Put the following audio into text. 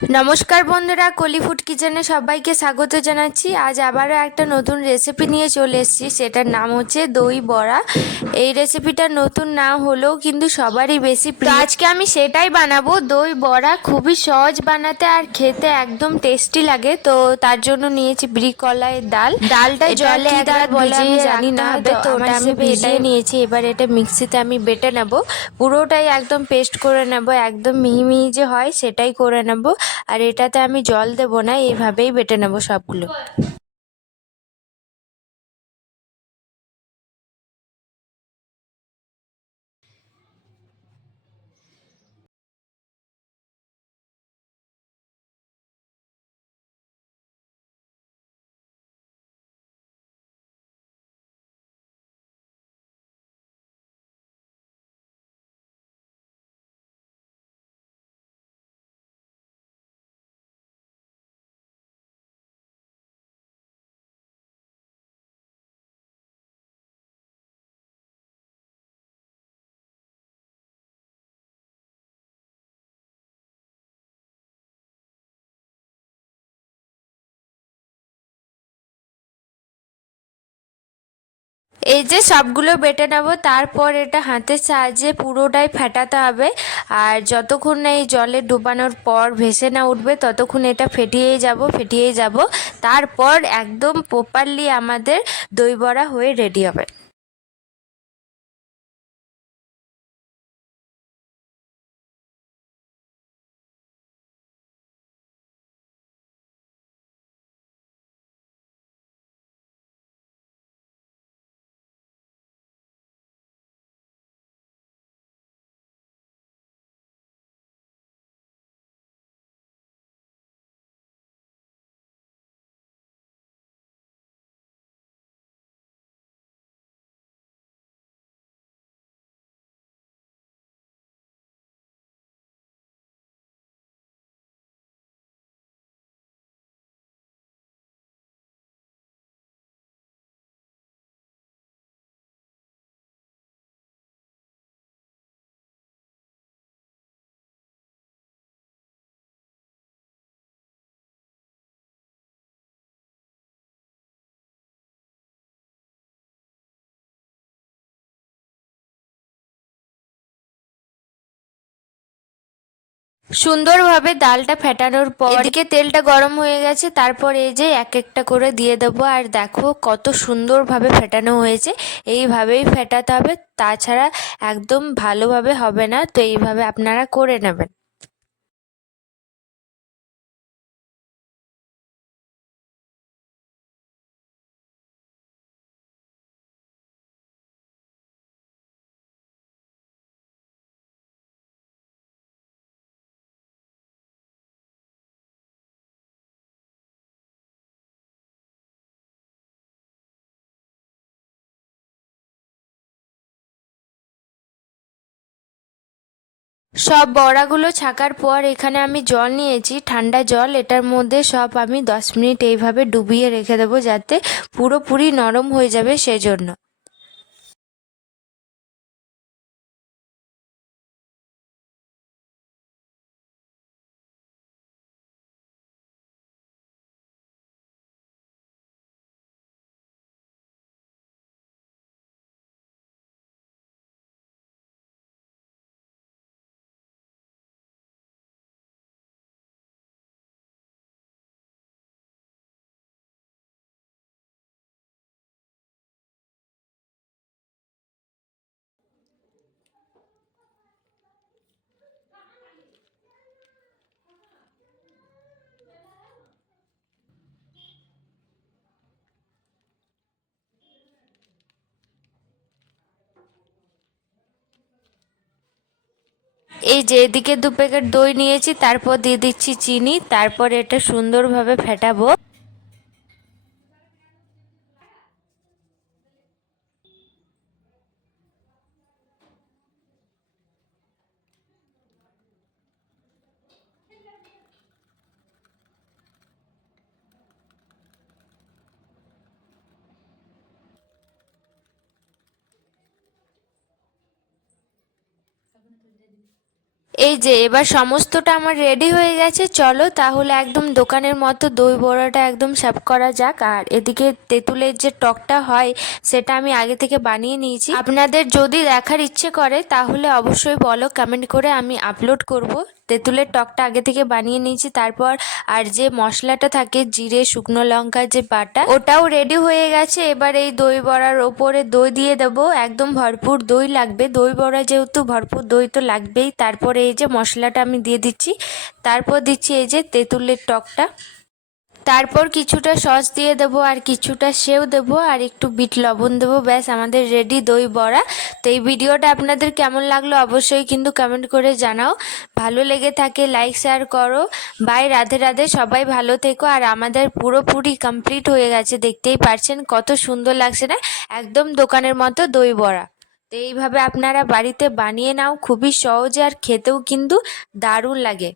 নমস্কার বন্ধুরা, কলি ফুড কিচেনে সবাইকে স্বাগত জানাচ্ছি। আজ আবারও একটা নতুন রেসিপি নিয়ে চলে এসেছি, সেটার নাম হচ্ছে দই বড়া। এই রেসিপিটা নতুন না হলেও কিন্তু সবারই বেশি প্রিয়। আজকে আমি সেটাই বানাবো, দই বড়া। খুবই সহজ বানাতে আর খেতে একদম টেস্টি লাগে। তো তার জন্য নিয়েছি কলাইয়ের ডালটা জলে এক রাত ভিজিয়ে জানি না হবে, তো ওটা আমি ভিজিয়ে নিয়েছি। এবার এটা মিক্সিতে আমি বেটে নেব, পুরোটাই একদম পেস্ট করে নেব, একদম মিহি মিহি যে হয় সেটাই করে নেব। আর এটাতে আমি জল দেব না, এইভাবেই বেটে নেব সবগুলো। এই যে সবগুলো বেটে নেব, তারপর এটা হাতের সাহায্যে পুরোটাই ফেটাতে হবে। আর যতক্ষণ না এই জলে ডুবানোর পর ভেসে না উঠবে ততক্ষণ এটা ফেটিয়েই যাব। তারপর একদম প্রপারলি আমাদের দই বড়া হয়ে রেডি হবে। সুন্দরভাবে ডালটা ফেটানোর পর এদিকে তেলটা গরম হয়ে গেছে, তারপর এই যে এক একটা করে দিয়ে দেবো। আর দেখো কত সুন্দরভাবে ফেটানো হয়েছে। এইভাবেই ফেটাতে হবে, তাছাড়া একদম ভালোভাবে হবে না। তো এইভাবে আপনারা করে নেবেন। সব বড়াগুলো ছাকার পর এখানে আমি জল নিয়েছি, ঠান্ডা জল। এটার মধ্যে সব আমি 10 মিনিট এইভাবে ডুবিয়ে রেখে দেবো, যাতে পুরোপুরি নরম হয়ে যাবে সেজন্য। এই যে এদিকে 2 প্যাকেট দই নিয়েছি, তারপর দিয়ে দিচ্ছি চিনি, তারপর এটা সুন্দরভাবে ফেটাবো। এই যে এবার সমস্তটা আমার রেডি হয়ে গেছে, চলো তাহলে একদম দোকানের মতো দই বড়াটা একদম সার্ভ করা যাক। আর এদিকে তেঁতুলের যে টকটা হয় সেটা আমি আগে থেকে বানিয়ে নিয়েছি, আপনাদের যদি দেখার ইচ্ছে করে তাহলে অবশ্যই বলো কমেন্ট করে, আমি আপলোড করব। তেঁতুলের টকটা আগে থেকে বানিয়ে নিয়েছি, তারপর আর যে মশলাটা থাকে জিরে শুকনো লঙ্কা যে বাটা ওটাও রেডি হয়ে গেছে। এবার এই দই বড়ার ওপরে দই দিয়ে দেবো, একদম ভরপুর দই লাগবে, দই বড়া যেহেতু ভরপুর দই তো লাগবেই। তারপরে এই যে মশলাটা আমি দিয়ে দিচ্ছি, তারপর দিচ্ছি এই যে তেঁতুলের টকটা, তারপর কিছুটা সস দিয়ে দেবো আর কিছুটা সেও দেবো আর একটু বিট লবণ দেবো, ব্যাস আমাদের রেডি দই বড়া। তো এই ভিডিওটা আপনাদের কেমন লাগলো অবশ্যই কিন্তু কমেন্ট করে জানাও, ভালো লেগে থাকে লাইক শেয়ার করো। বাই, রাধে রাধে, সবাই ভালো থেকো। আর আমাদের পুরোপুরি কমপ্লিট হয়ে গেছে, দেখতেই পাচ্ছেন কত সুন্দর লাগছে না, একদম দোকানের মতো দই বড়া। তো এইভাবে আপনারা বাড়িতে বানিয়ে নাও, খুবই সহজে আর খেতেও কিন্তু দারুণ লাগে।